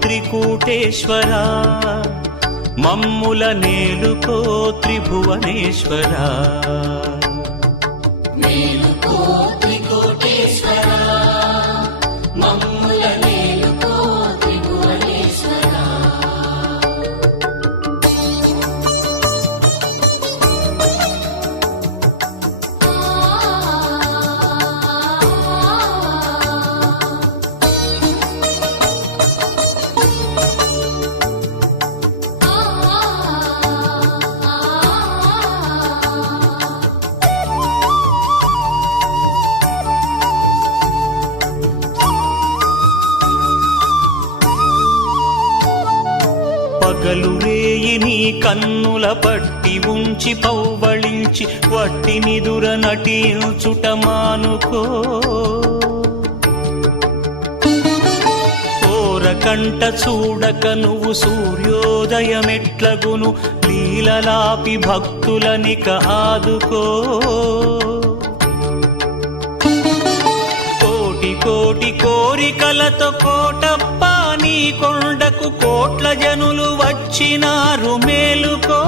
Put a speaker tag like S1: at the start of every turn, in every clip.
S1: త్రికూటేశ్వరా మమ్ముల నేలుకో త్రిభువనేశ్వర
S2: మేలుకో త్రికూటేశ్వర
S1: పగలు రేయి నీ కన్నుల పట్టి ఉంచి పౌవళించి వట్టి నిదుర నటించుట మానుకో. చూడక నువ్వు సూర్యోదయమెట్లగును లీలలాపి భక్తులనిక ఆదుకో. కోటి కోటి కోరికలతో కోటప్ప నీ కొండకు కోట్ల జనులు వచ్చినారు మేలుకో.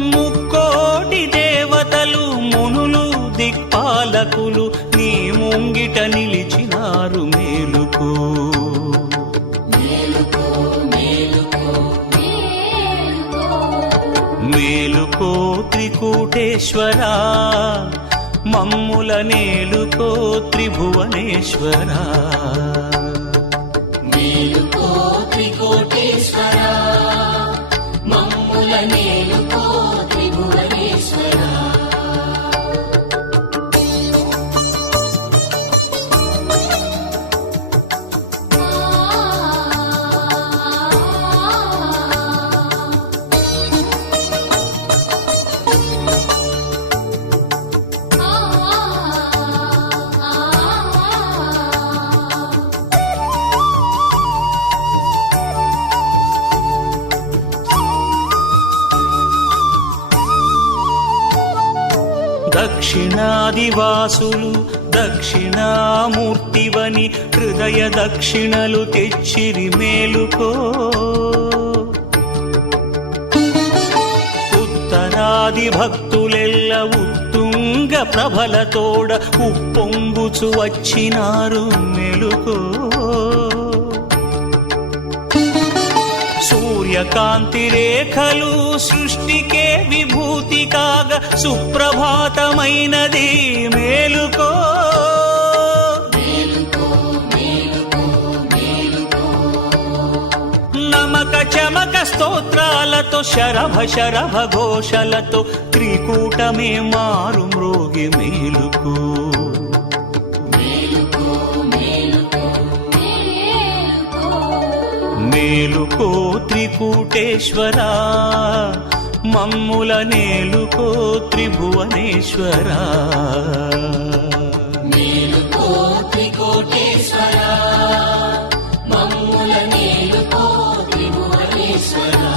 S1: ముక్కోటి దేవతలు మునులు దిక్పాలకులు నీ ముంగిట నిలిచినారు మేలుకో.
S2: మేలుకో
S1: త్రికూటేశ్వరా. మమ్ముల నేలుకో త్రిభువనేశ్వరా. దక్షిణాదివాసులు దక్షిణామూర్తివని హృదయ దక్షిణలు తెచ్చిరి మేలుకో. ఉత్తరాది భక్తులెల్ల ఉత్తుంగ ప్రభలతోడ ఉప్పొంగుచు వచ్చినారు మెలుకో. సూర్యకాంతి రేఖలు సృష్టికే విభూతి కాగ సుప్రభాతమైనది మేలుకో. నమక చమక స్తోత్రాలతో శరభ శరభ ఘోషలతో త్రికూటమే మారు మృగి మేలుకో.
S2: మేలుకో
S1: త్రికూటేశ్వరా మమ్ముల నేలుకో త్రిభువనేశ్వరా
S2: మేలుకో త్రికోటేశ్వరా మమ్ముల నేలుకో త్రిభువనేశ్వరా